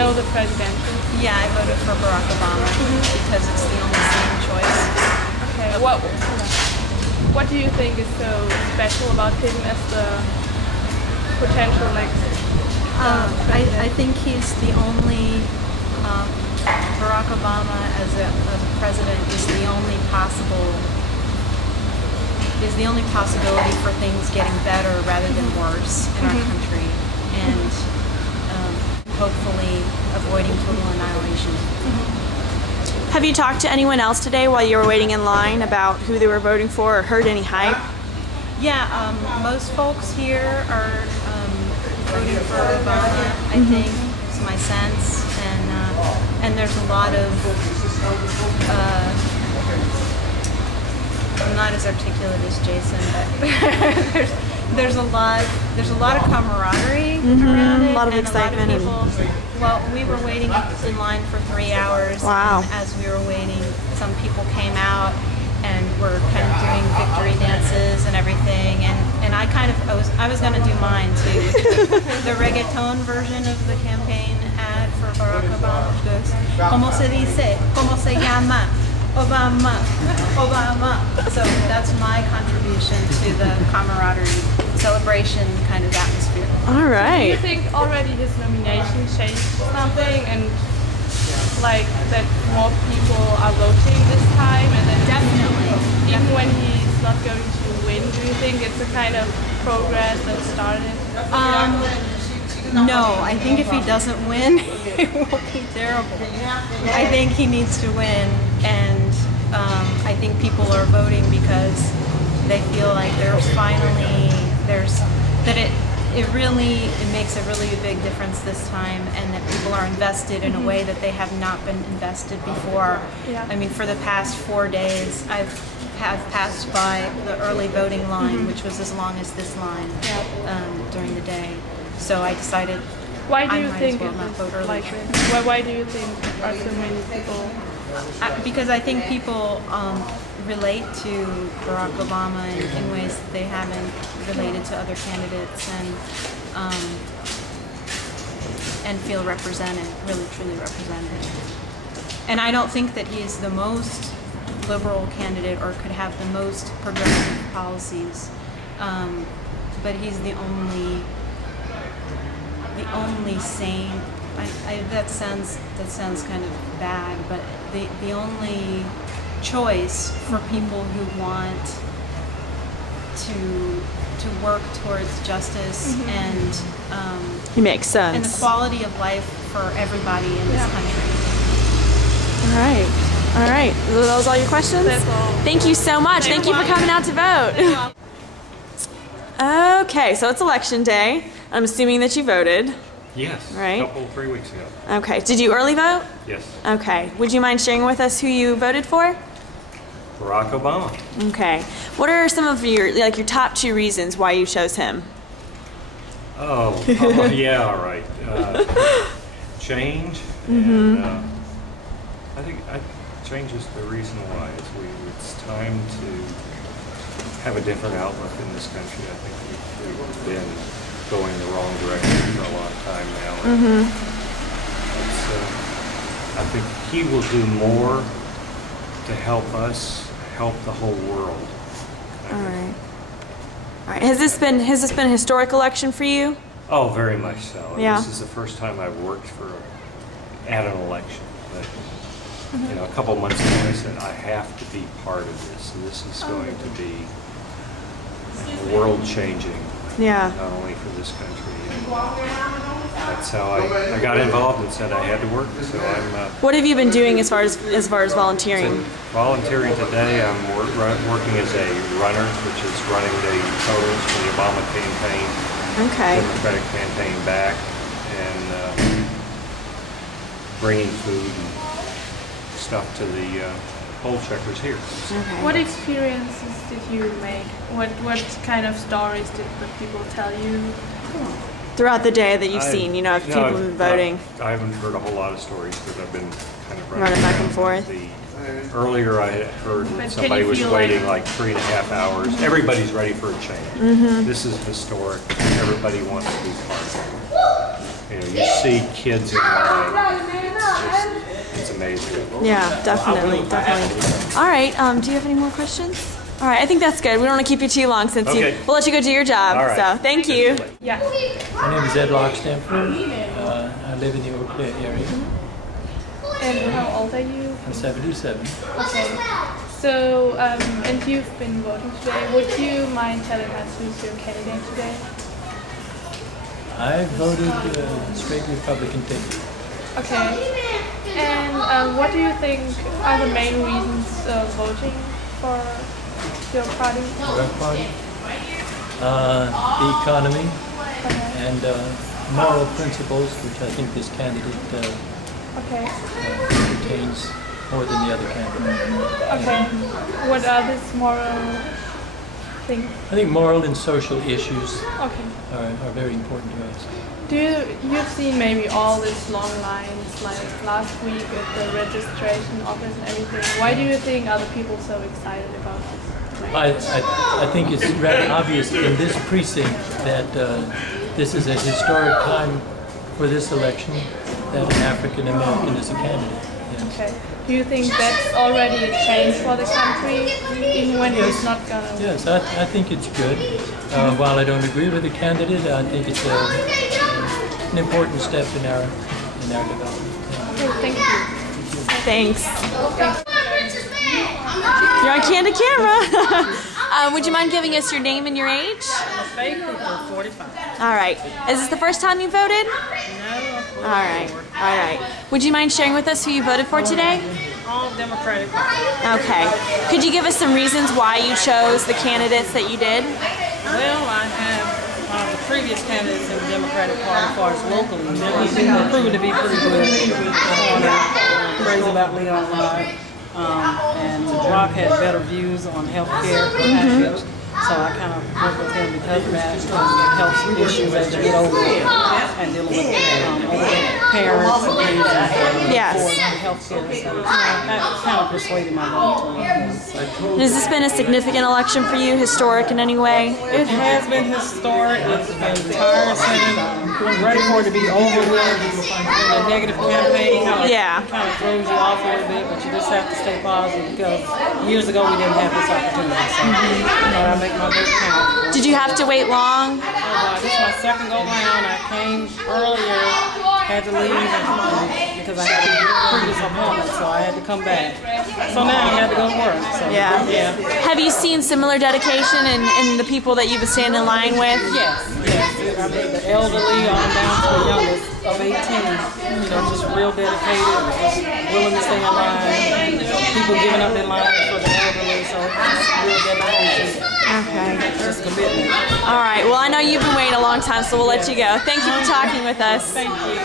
know the president? Yeah, I voted for Barack Obama because it's the only sane choice. Okay. What do you think is so special about him as the potential I think he's the only Barack Obama as a president is the only possibility for things getting better rather than worse in our country, and hopefully avoiding total annihilation. Have you talked to anyone else today while you were waiting in line about who they were voting for or heard any hype? Yeah, most folks here are voting for Obama, I think, is my sense, and there's a lot of I'm not as articulate as Jason, but there's a lot of camaraderie around it, a lot of and excitement. A lot of people, well, we were waiting in line for 3 hours. Wow. And as we were waiting, some people came out and were kind of doing victory dances and everything, and I was going to do mine too. The reggaeton version of the campaign ad for Barack Obama goes, "Como se dice? Como se llama? Obama, Obama." So that's my contribution to the camaraderie, celebration kind of atmosphere. All right. Do you think already his nomination changed something, and like that more people are voting this time, and then Definitely. even when he's not going to win, do you think it's a kind of progress that started? No, I think if he doesn't win, it will be terrible. I think he needs to win, and I think people are voting because they feel like it makes a really big difference this time, and that people are invested in a way that they have not been invested before. Yeah. I mean, for the past 4 days, I have passed by the early voting line, which was as long as this line during the day. So I decided Why do I you might think as well it not is vote early. like this? Why do you think are so many people? Because I think people relate to Barack Obama in ways that they haven't related to other candidates, and feel represented, really truly represented. And I don't think that he's the most liberal candidate or could have the most progressive policies, but he's the only sane. That sounds kind of bad, but the only choice for people who want to work towards justice and He makes sense. and the quality of life for everybody in this country. All right. All right. That was all your questions? That's all. Thank you so much. Thank you for coming out to vote. Okay, so it's election day. I'm assuming that you voted. Yes, Right. a couple, 3 weeks ago. Okay. Did you early vote? Yes, Okay. Would you mind sharing with us who you voted for? Barack Obama. Okay. What are some of your top 2 reasons why you chose him? Oh, yeah, all right. Change, and I think change is the reason why. It's time to have a different outlook in this country. I think we've been going the wrong direction for a long time now. I think he will do more to help us help the whole world. All right. All right. Has this been a historic election for you? Oh, very much so. Yeah. This is the first time I've worked at an election. But, a couple months ago I said, I have to be part of this. This is going to be world-changing, Yeah. not only for this country. And that's how I got involved and said I had to work. So I'm What have you been doing as far as volunteering? volunteering today. I'm working as a runner, which is running the totals for the Obama campaign, Okay. Democratic campaign back, and bringing food and stuff to the poll checkers here. Okay. What experiences did you make? What kind of stories did the people tell you? Throughout the day that you've seen, if people have been voting. I haven't heard a whole lot of stories because I've been kind of Running back and forth. Earlier I had heard But that can somebody you was feel waiting like 3.5 hours. Everybody's ready for a change. This is historic. Everybody wants to be part of it. you see kids in line. It's amazing. Yeah, definitely. All right. Do you have any more questions? All right, I think that's good. We don't want to keep you too long since we'll let you go do your job. All right. So thank you. Yeah. My name is Ed Lockstamper. I live in the Eau Claire area. And how old are you? I'm 77. Okay. So, and you've been voting today. Would you mind telling us who's your candidate today? I voted straight Republican ticket. Okay. And what do you think are the main reasons of voting for your party? Our party, the economy, and moral principles, which I think this candidate retains more than the other candidate. Okay. What are these moral things? I think moral and social issues Okay. are very important to us. You've seen maybe all these long lines like last week at the registration office and everything. Why do you think other people so excited about this? I think it's rather obvious in this precinct that this is a historic time for this election, that an African American is a candidate. Yes. Okay. Do you think that's already a change for the country, even when it's not gonna? Yes, I think it's good. While I don't agree with the candidate, I think it's an important step in our development. Okay, thank you. Thanks. You're on Candid Camera. Would you mind giving us your name and your age? I'm a fake for 45. All right. Is this the first time you voted? No, All right. All right. Would you mind sharing with us who you voted for today? all Democratic Party. Okay. Could you give us some reasons why you chose the candidates that you did? Well, I have the previous candidates in the Democratic Party as far as locally. They've proven to be pretty good. Praise about Leon Rod. And Rock had better views on health care package. So I kind of work with him because of that, health issues as you get older and dealing with older parents and things for health care. So that kind of persuaded my vote to him. Has this been a significant election for you, historic in any way? It has been historic. It's been tiresome. I'm ready for it to be over with. The negative campaign kind of throws you off a little bit, but you just have to stay positive because years ago we didn't have this opportunity. So I make my vote count. Did you have to wait long? This is my second go round. I came earlier, had to leave because I had a previous appointment, so I had to come back. So now I had to go to work. So, yeah. Have you seen similar dedication in the people that you've been standing in line with? Yes. I mean, the elderly on down to the youngest of 18, just real dedicated, just willing to stay in line, and people giving up their line for the elderly, so just real dedication. Okay. Just commitment. All right. Well, I know you've been waiting a long time, so we'll let you go. Thank you for talking with us. Thank you.